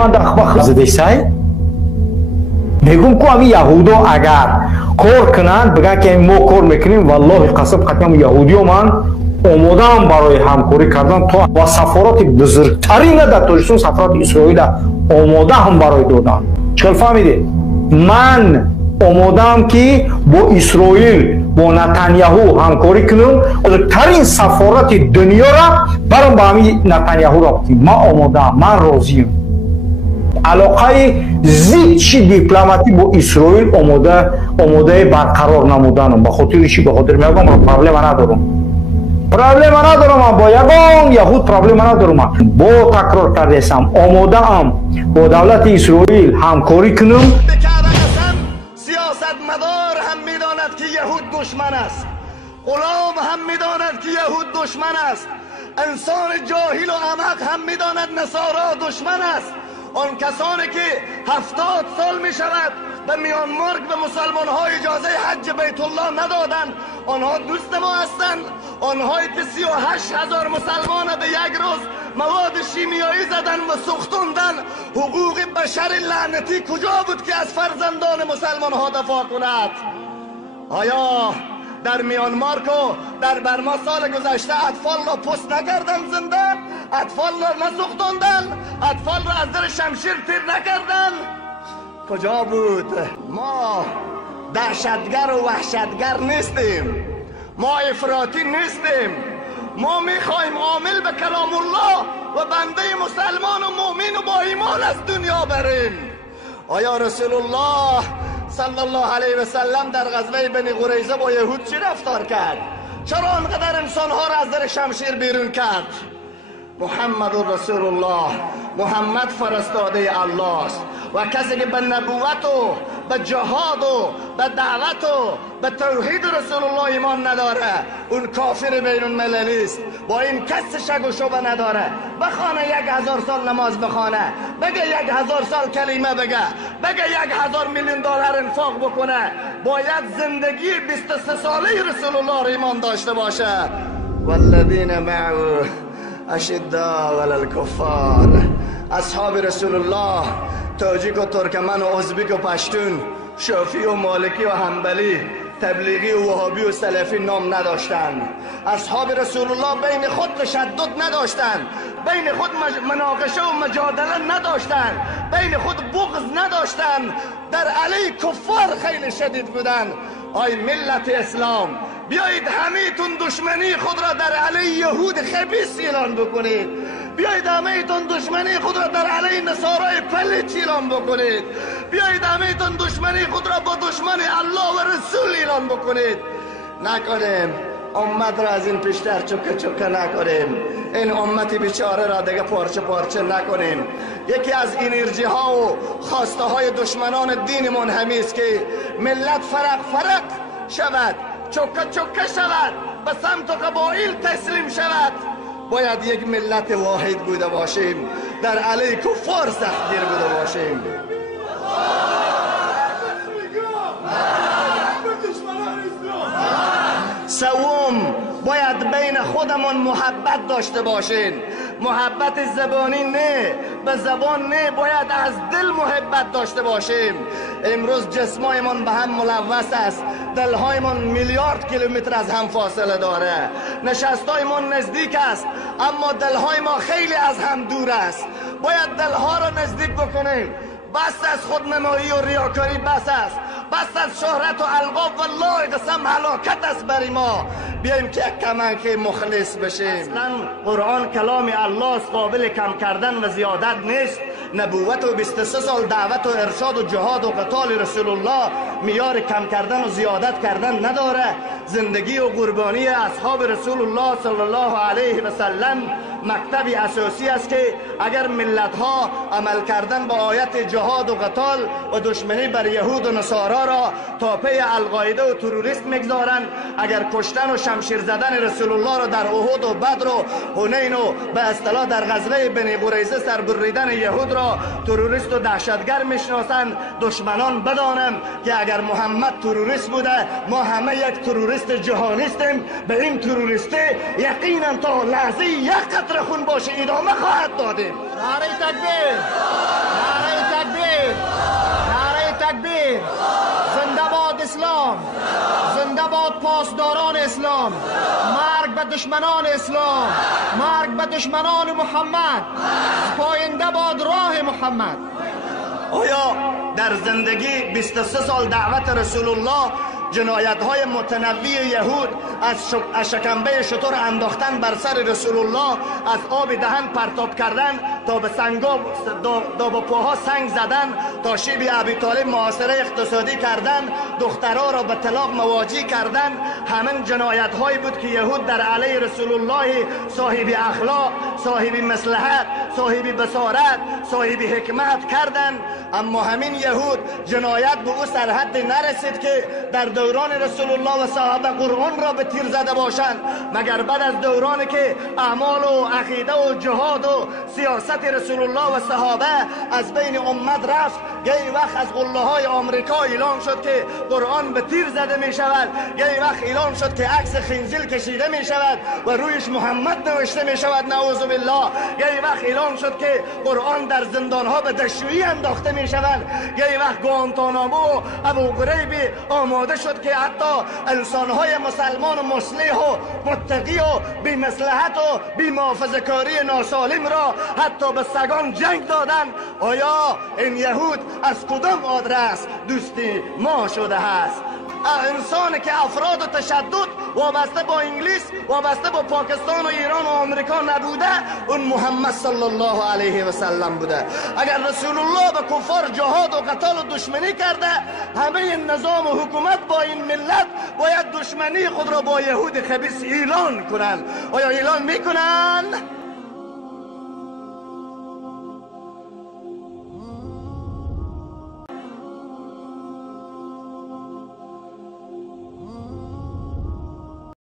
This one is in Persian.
من دخبخ زدیسای میگم کو امی یهودو اگر کار کنن بگن که ما کار میکنیم والله قسم ختم یهودیو من آمادم برای همکاری کردن تا با سفارات بزرگترین در تاجیکستان سفارات اسرائیل آماده هم برای دادن. چطور فهمیدید؟ من آمادم که با اسرائیل با نتانیاهو همکاری کنم بزرگترین سفارات دنیا را برام با همین نتانیاهو را بتیم. من آمادم، من راضیم. علاقه زید چی دیپلماتی با اسرائیل آماده برقرار نمودنم. به خاطر چی؟ به خاطر میگم من پرابلم ندارم با یگان یهود پرابلم ندارم. با تکرار کردم آماده ام با دولت اسرائیل همکاری کنم. سیاستمدار هم میداند که یهود دشمن است، غلام هم میداند که یهود دشمن است، انسان جاهل و احمق هم میداند نصارا دشمن است. آن کسانی که 70 سال می شود به میانمار به مسلمان ها اجازه حج بیت الله ندادن، آنها دوست ما هستند. آنهایی که 38,000 مسلمان به یک روز مواد شیمیایی زدن و سوختوندن، حقوق بشر لعنتی کجا بود که از فرزندان مسلمان ها دفاع کند؟ آیا در میانمار کو در برما سال گذشته اطفال را پست نکردن زنده؟ اطفال را نسوختوندن؟ اطفال را از در شمشیر تیر نکردن؟ کجا بود؟ ما دهشتگر و وحشتگر نیستیم، ما افراطی نیستیم. ما میخوایم عامل به کلام الله و بنده مسلمان و مؤمن و با ایمان از دنیا بریم. آیا رسول الله صلی الله علیه و سلم در غزوه بنی قریظه با یهود چی رفتار کرد؟ چرا انقدر انسانها را از در شمشیر بیرون کرد؟ محمد رسول الله، محمد فرستاده الله است و کسی که به نبوت و به جهاد و به دعوت و به توحید رسول الله ایمان نداره اون کافر بین المللی است. با این کس شک و شبه نداره. بخونه 1000 سال نماز بخونه، بگه 1000 سال کلمه بگه 1000 میلیون دلار انفاق بکنه، باید زندگی 23 ساله رسول الله ایمان داشته باشه. والذین معه اشداء علی الکفار، اصحاب رسول الله تاجیک و ترکمن و ازبک و پشتون، شافعی و مالکی و حنبلی، تبلیغی و وهابی و سلفی نام نداشتند. اصحاب رسول الله بین خود تشدد نداشتند، بین خود مناقشه و مجادله نداشتند، بین خود بغض نداشتند، در علیه کفار خیلی شدید بودند. آی ملت اسلام، بیایید همه‌تون دشمنی خود را در علیه یهود خبیث اعلان بکنید. بیایید همه‌تون دشمنی خود را در علیه نصارای پلیت اعلان بکنید. بیایید همه‌تون دشمنی خود را با دشمن الله و رسول اعلان بکنید. نکنیم امت را از این پیشتر چکه چکه نکنیم. این امت بیچاره را دیگه پارچه پارچه نکنیم. یکی از انرژی ها و خواسته های دشمنان دینمون همین است که ملت فرق شود، چکه چکه شود، به سمت و قبایل تسلیم شود. باید یک ملت واحد بوده باشیم، در علیه کفار سختگیر بوده باشیم. سوم، باید بین خودمون محبت داشته باشین. محبت زبانی نه، به زبان نه، باید از دل محبت داشته باشیم. امروز جسمایمان به هم ملوث است، دلهایمان میلیارد کیلومتر از هم فاصله داره. نشستایمان نزدیک است اما دلهای ما خیلی از هم دور است. باید دلها را نزدیک بکنیم. بس از خودنمایی و ریاکاری بس است، بس از شهرت و القاب والله قسم هلاکت است بر ما. بیاییم که یک کمانکه مخلص بشیم. اصلا قرآن کلام الله است، قابل کم کردن و زیادت نیست. نبوت و 23 سال دعوت و ارشاد و جهاد و قتال رسول الله میار کم کردن و زیادت کردن نداره. زندگی و قربانی اصحاب رسول الله صلی الله علیه و سلم مکتبی اساسی است که اگر ملت ها عمل کردن با آیت جهاد و قتال و دشمنی بر یهود و نصارا را تا پی القاعده و تروریست میگذارند، اگر کشتن و شمشیر زدن رسول الله را در احد و بدر و حنین و به اصطلاح در غزوه بنی قریظه سربریدن یهود را تروریست و دهشتگر میشناسند، دشمنان بدانم که اگر محمد تروریست بوده ما همه یک تروریست جهانیستیم. به این تروریستی یقینا تا لحظه یک قطره خون باشه ادامه خواهد دادیم. نعره تکبیر! تکبیر. زنده باد اسلام، زنده باد پاسداران اسلام. مرگ به دشمنان اسلام، مرگ به دشمنان محمد. پاینده باد راه محمد. آیا در زندگی 23 سال دعوت رسول الله جنایت های متنوع یهود از شکمبه شتر انداختن بر سر رسول الله، از آب دهن پرتاب کردن تا به به پاها سنگ زدن، تا شیب ابی طالب محاصره اقتصادی کردن، دخترها را به طلاق مواجه کردن، همین جنایت هایی بود که یهود در علیه رسول الله صاحب اخلاق، صاحب مصلحت، صاحب بصارت، صاحب حکمت کردن. اما همین یهود جنایت به او سرحد نرسید که در دوران رسول الله و صحابه قرآن را به تیر زده باشند، مگر بعد از دورانی که اعمال و عقیده و جهاد و سیاست رسول الله و صحابه از بین امت رفت. گاهی وقت از قله های آمریکا اعلان شد که قرآن به تیر زده می شود، گاهی وقت اعلان شد که عکس خنزیر کشیده می شود و رویش محمد نوشته می شود، نعوذ بالله. گاهی وقت اعلان شد که قرآن در زندان ها به دشویی انداخته می شود. گاهی وقت گوانتانامو و ابو غریب آماده شد که حتی انسان های مسلمان و مصلح و متقی و بی مصلحت و بی محافظه‌کاری ناسالم را حتی به سگان جنگ دادن. آیا این یهود از کدام آدرس دوستی ما شده است؟ انسانی که افراد و تشدد وابسته با انگلیس، وابسته با پاکستان و ایران و آمریکا نبوده، اون محمد صلی الله علیه و سلم بوده. اگر رسول الله به کفار جهاد و قتال و دشمنی کرده، همه این نظام و حکومت با این ملت باید دشمنی خود را با یهود خبیث اعلان کنند. آیا اعلان میکنند؟